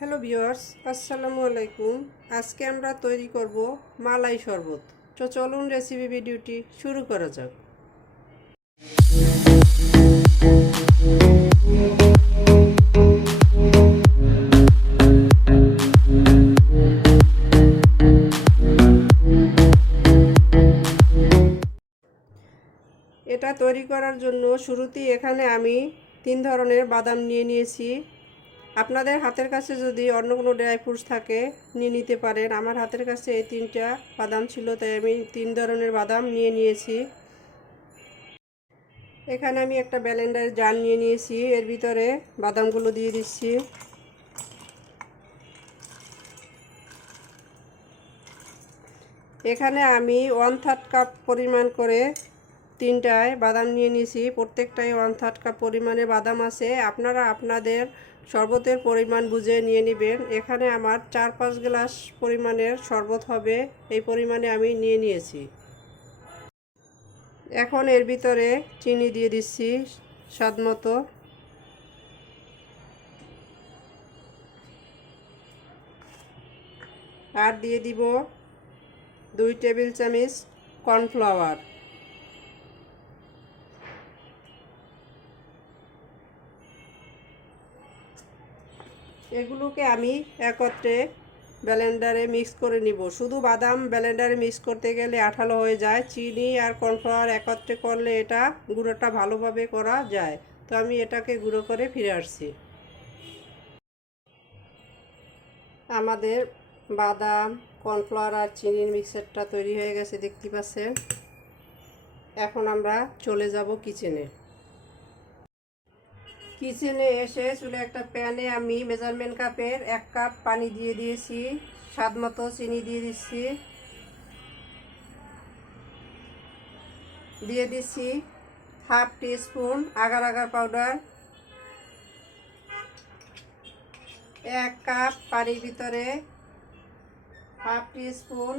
Hello viewers, আসসালামু আলাইকুম। আজকে আমরা তৈরি করব মালাই শরবত। তো চলুন রেসিপি ভিডিওটি শুরু করা যাক। এটা তৈরি করার জন্য শুরুতেই এখানে আমি তিন ধরনের বাদাম নিয়ে নিয়েছি। আপনাদের হাতের কাছে যদি অন্য কোনো ড্রাই ফ্রুটস থাকে, নিয়ে নিতে পারেন। আমার হাতের কাছে এই তিনটা বাদাম ছিল, তাই আমি তিন ধরনের বাদাম নিয়ে নিয়েছি। এখানে আমি একটা ব্যালেন্ডার জাল নিয়ে নিয়েছি, এর ভিতরে বাদামগুলো দিয়ে দিচ্ছি। এখানে আমি ওয়ান থার্ড কাপ পরিমাণ করে তিনটায় বাদাম নিয়ে নিয়েছি প্রত্যেকটাই ওয়ান থার্ড কাপ পরিমাণে বাদাম আছে। আপনারা আপনাদের শরবতের পরিমাণ বুঝে নিয়ে নেবেন। এখানে আমার চার পাঁচ গ্লাস পরিমাণের শরবত হবে, এই পরিমাণে আমি নিয়ে নিয়েছি। এখন এর ভিতরে চিনি দিয়ে দিচ্ছি স্বাদ মতো। আর দিয়ে দিব দুই টেবিল চামচ কর্নফ্লাওয়ার। এগুলোকে আমি একত্রে ব্লেন্ডারে মিক্স করে নিব। শুধু বাদাম ব্লেন্ডারে মিক্স করতে গেলে আঠালো হয়ে যায়। চিনি আর কর্নফ্লাওয়ার একত্রে করলে এটা গুঁড়োটা ভালোভাবে করা যায়। তো আমি এটাকে গুঁড়ো করে ফিরে আসছি। আমাদের বাদাম, কর্নফ্লাওয়ার আর চিনির মিক্সারটা তৈরি হয়ে গেছে, দেখতে পাচ্ছেন। এখন আমরা চলে যাব কিচেনে। কিচেনে এসে চুলে একটা প্যানে আমি মেজারমেন্ট কাপের এক কাপ পানি দিয়ে দিয়েছি, স্বাদ মতো চিনি দিয়ে দিচ্ছি। দিয়ে দিচ্ছি half spoon agar agar powder. এক কাপ পানির ভিতরে half spoon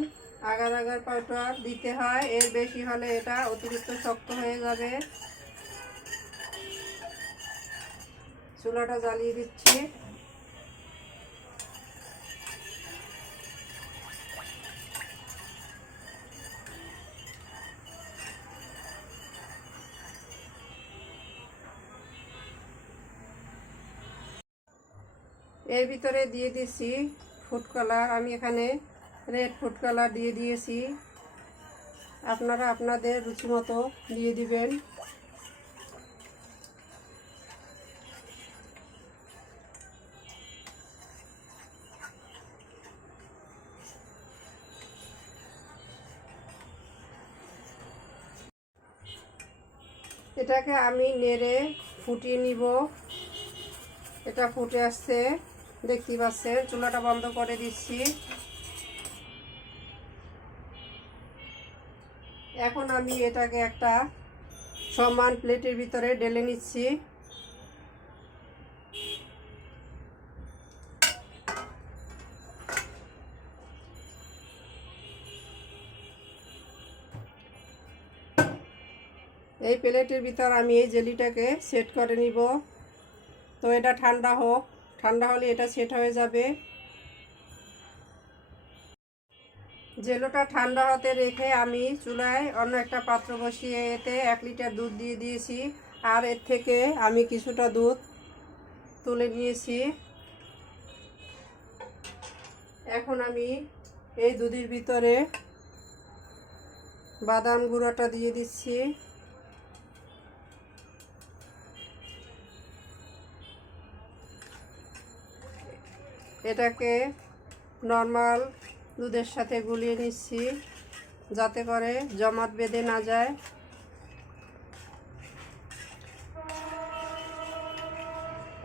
agar agar powder দিতে হয়, এর বেশি হলে এটা অতিরিক্ত শক্ত হয়ে যাবে। চুলাটা জ্বালিয়ে দিচ্ছি। এর ভিতরে দিয়ে দিচ্ছি ফুড কালার। আমি এখানে রেড ফুড কালার দিয়ে দিয়েছি। আপনারা আপনাদের রুচি মতো দিয়ে দিবেন। এটাকে আমি নেড়ে ফুটিয়ে নিব। এটা ফুটে আসছে দেখতে পাচ্ছেন, চুলাটা বন্ধ করে দিচ্ছি। এখন আমি এটাকে একটা সমান প্লেটের ভিতরে ডেলে নিচ্ছি। এই প্লেটের ভিতর আমি এই জেলিটাকে সেট করে নিব। তো এটা ঠান্ডা হোক, ঠান্ডা হলে এটা সেট হয়ে যাবে। জেলোটা ঠান্ডা হতে রেখে আমি চুলায় অন্য একটা পাত্র বসিয়ে এতে এক লিটার দুধ দিয়ে দিয়েছি। আর এর থেকে আমি কিছুটা দুধ তুলে নিয়েছি। এখন আমি এই দুধের ভিতরে বাদাম গুঁড়োটা দিয়ে দিচ্ছি। এটাকে নর্মাল দুধের সাথে গুলিয়ে নিচ্ছি যাতে করে জমাট বেঁধে না যায়।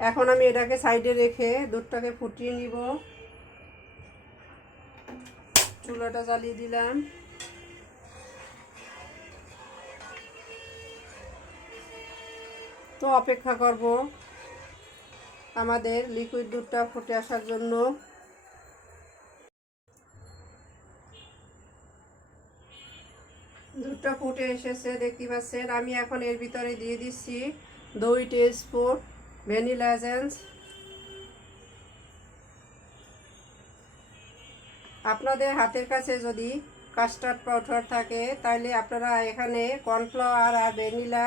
এখন আমি এটাকে সাইডে রেখে দুধটাকে ফুটিয়ে নিব। চুলাটা জ্বালিয়ে দিলাম। তো অপেক্ষা করব। আমাদের লিকুইড দুধটা ফুটে আসার জন্য দুধটা ফুটে এসেছে, দেখতে পাচ্ছেন। আমি এখন এর ভিতরে দিয়ে দিচ্ছি দুই স্পুন ভ্যানিলা এসেন্স আপনাদের হাতের কাছে যদি কাস্টার্ড পাউডার থাকে তাহলে আপনারা এখানে কর্নফ্লাওয়ার আর ভ্যানিলা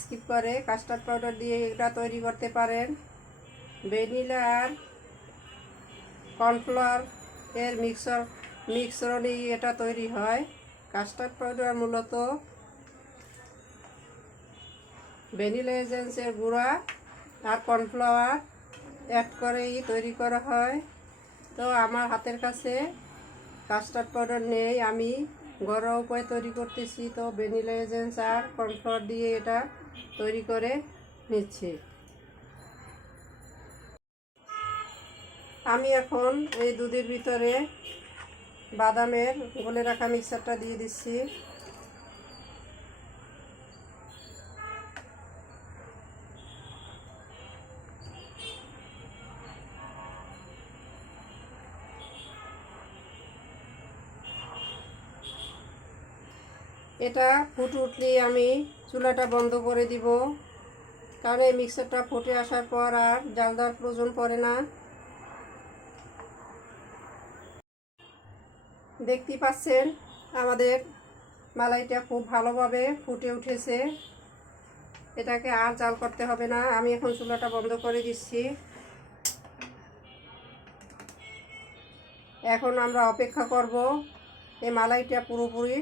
স্কিপ করে কাস্টার্ড পাউডার দিয়ে এটা তৈরি করতে পারেন। ভ্যানিলা আর কর্নফ্লাওয়ার, এর মিক্সর মিক্সরণেই এটা তৈরি হয়। কাস্টার্ড পাউডার মূলত ভ্যানিলা এজেন্সের গুঁড়া আর কর্নফ্লাওয়ার অ্যাড করেই তৈরি করা হয়। তো আমার হাতের কাছে কাস্টার্ড পাউডার নেই, আমি ঘরোয়া উপায় তৈরি করতেছি। তো ভ্যানিলা এজেন্স আর কর্নফ্লাওয়ার দিয়ে এটা তৈরি করে নিচ্ছি। আমি এখন এই দুধের ভিতরে বাদামের গলে রাখা মিক্সারটা দিয়ে দিচ্ছি। এটা ফুট উঠলেই আমি চুলাটা বন্ধ করে দিব। কারণ এই মিক্সারটা ফুটে আসার পর আর জাল দেওয়ার প্রয়োজন পড়ে না। দেখতে পাচ্ছেন, আমাদের মালাইটা খুব ভালোভাবে ফুটে উঠেছে। এটাকে আর জাল করতে হবে না, আমি এখন চুলাটা বন্ধ করে দিচ্ছি। এখন আমরা অপেক্ষা করব এই মালাইটা পুরোপুরি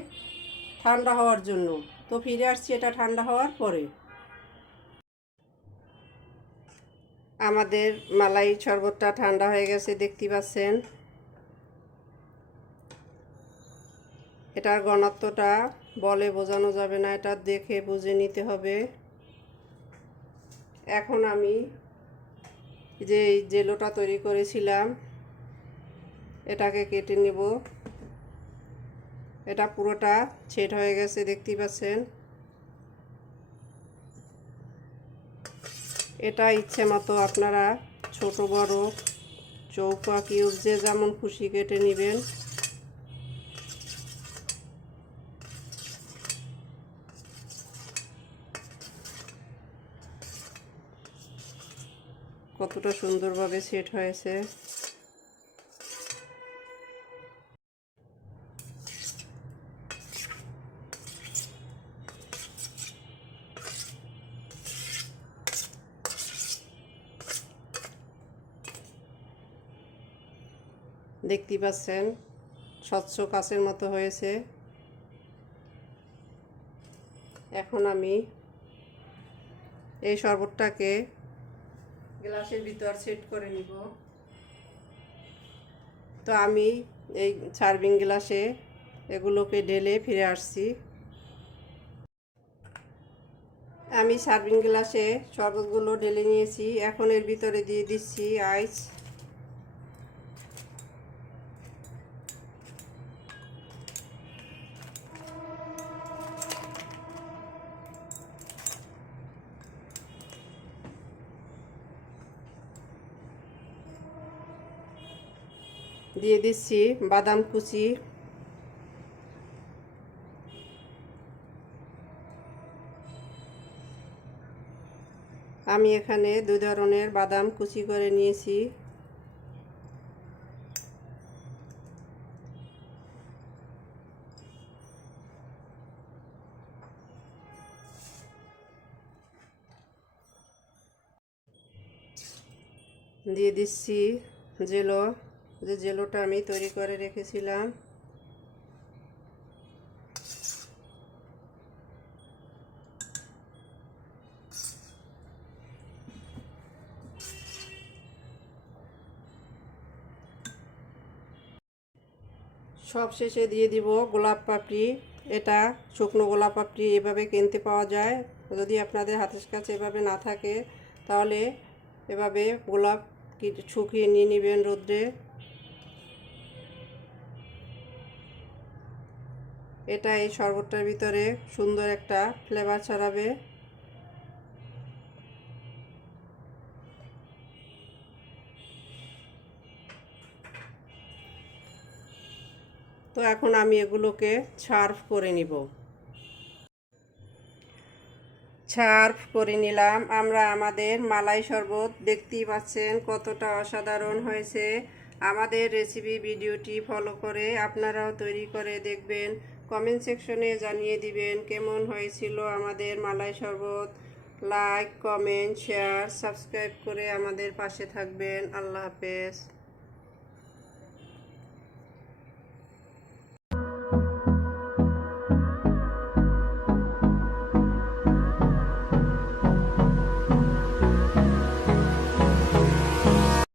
ঠান্ডা হওয়ার জন্য। তো ফিরে আসছি এটা ঠান্ডা হওয়ার পরে। আমাদের মালাই শরবতটা ঠান্ডা হয়ে গেছে দেখতে পাচ্ছেন। এটার ঘনত্বটা বলে বোঝানো যাবে না, এটা দেখে বুঝে নিতে হবে। এখন আমি যে জেলোটা তৈরি করেছিলাম, এটাকে কেটে নেব। এটা পুরোটা ছেট হয়ে গেছে, দেখতেই পাচ্ছেন। এটা ইচ্ছে মতো আপনারা ছোট, বড় চৌপা কিউব, যে যেমন খুশি কেটে নেবেন। কতটা সুন্দরভাবে সেট হয়েছে। দেখতে পাচ্ছেন স্বচ্ছ কাচের মতো হয়েছে। এখন আমি এই শরবতটাকে গ্লাসের ভিতর সেট করে নিব। তো আমি এই সার্ভিং গ্লাসে এগুলোকে ঢেলে ফিরে আসছি। আমি সার্ভিং গ্লাসে শরবতগুলো ঢেলে নিয়েছি। এখন এর ভিতরে দিয়ে দিচ্ছি আইস। দিয়ে দিচ্ছি বাদাম কুচি। আমি এখানে দুই ধরনের বাদাম কুচি করে নিয়েছি। দিয়ে দিচ্ছি জেলো। যে জেলোটা আমি তৈরি করে রেখেছিলাম। সব শেষে দিয়ে দিব গোলাপ পাপড়ি। এটা শুকনো গোলাপ পাপড়ি এভাবে কিনতে পাওয়া যায়। যদি আপনাদের হাতের কাছে এভাবে না থাকে, তাহলে এভাবে গোলাপ শুকিয়ে নিয়ে নেবেন রোদ্রে। এটা এই শরবতটার ভিতরে সুন্দর একটা ফ্লেভার ছড়াবে। তো এখন আমি এগুলোকে সার্ভ করে নিব। সার্ভ করে নিলাম। আমরা আমাদের মালাই শরবত দেখতেই পাচ্ছেন কতটা অসাধারণ হয়েছে। আমাদের রেসিপি ভিডিওটি ফলো করে আপনারাও তৈরি করে দেখবেন। কমেন্ট সেকশনে জানিয়ে দিবেন কেমন হয়েছিল আমাদের মালাই শরবত। লাইক কমেন্ট শেয়ার সাবস্ক্রাইব করে আমাদের পাশে থাকবেন। আল্লাহ হাফেজ।